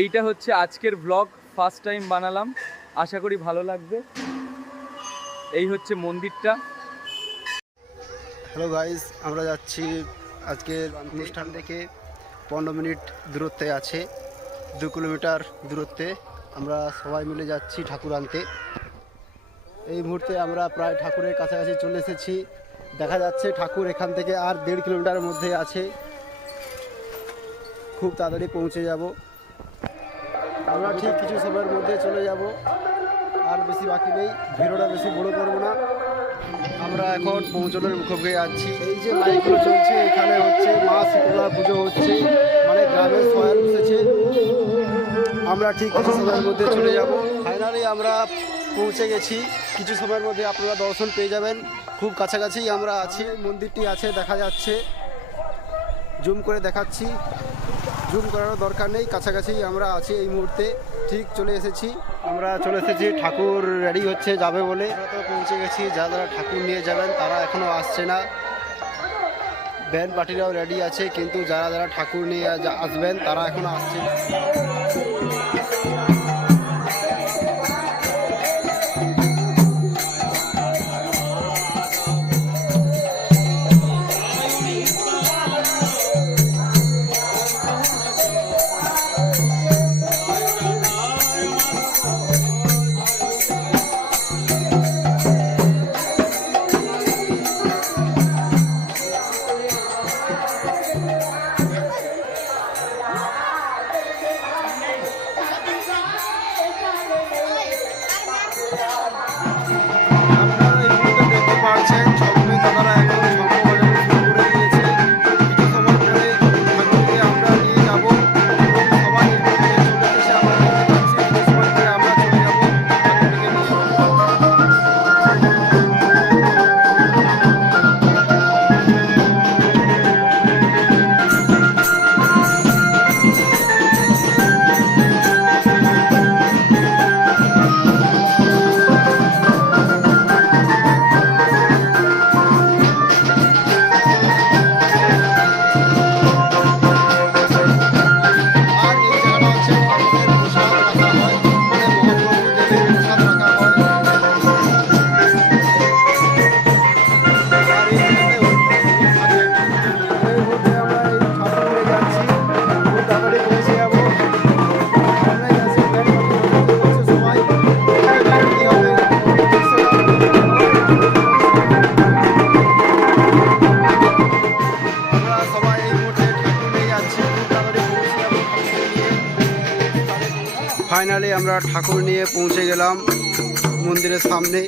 এইটা হচ্ছে আজকের ব্লগ, ফার্স্ট টাইম বানালাম, আশা করি ভালো লাগবে। এই হচ্ছে মন্দিরটা। হ্যালো গাইস, আমরা যাচ্ছি আজকের অনুষ্ঠান থেকে 15 মিনিট দূরত্বে আছে, 2 কিলোমিটার দূরত্বে আমরা সবাই মিলে যাচ্ছি ঠাকুর আনতে। এই মুহূর্তে আমরা প্রায় ঠাকুরের কাছাকাছি চলে এসেছি। দেখা যাচ্ছে ঠাকুর এখান থেকে আর 1.5 কিলোমিটারের মধ্যে আছে, খুব তাড়াতাড়ি পৌঁছে যাব। আমরা ঠিক কিছু সময়ের মধ্যে চলে যাব, আর বেশি বাকি নেই, ভিড়টা বেশি বড় করবো না। আমরা এখন পৌঁছানোর মুখোমুখি যাচ্ছি। এই যে লাইটগুলো চলছে, এখানে হচ্ছে মা শীতলা পুজো হচ্ছে, মানে গ্রামের সবাই বসেছে। আমরা ঠিক কিছু সময়ের মধ্যে চলে যাব। ফাইনালি আমরা পৌঁছে গেছি, কিছু সময়ের মধ্যে আপনারা দর্শন পেয়ে যাবেন। খুব কাছাকাছি আমরা আছি, মন্দিরটি আছে দেখা যাচ্ছে, জুম করে দেখাচ্ছি। জুম করার দরকার নেই, কাছাকাছি আমরা আছি এই মুহূর্তে, ঠিক চলে এসেছি। আমরা চলে এসেছি, ঠাকুর রেডি হচ্ছে যাবে বলে। আমরা তো পৌঁছে গেছি। যারা ঠাকুর নিয়ে যাবেন তারা এখনও আসছে না, ব্যান্ড পার্টিরাও রেডি আছে, কিন্তু যারা ঠাকুর নিয়ে আসবেন তারা এখনও আসছে না। ফাইনালি আমরা ঠাকুর নিয়ে পৌঁছে গেলাম মন্দিরের সামনে।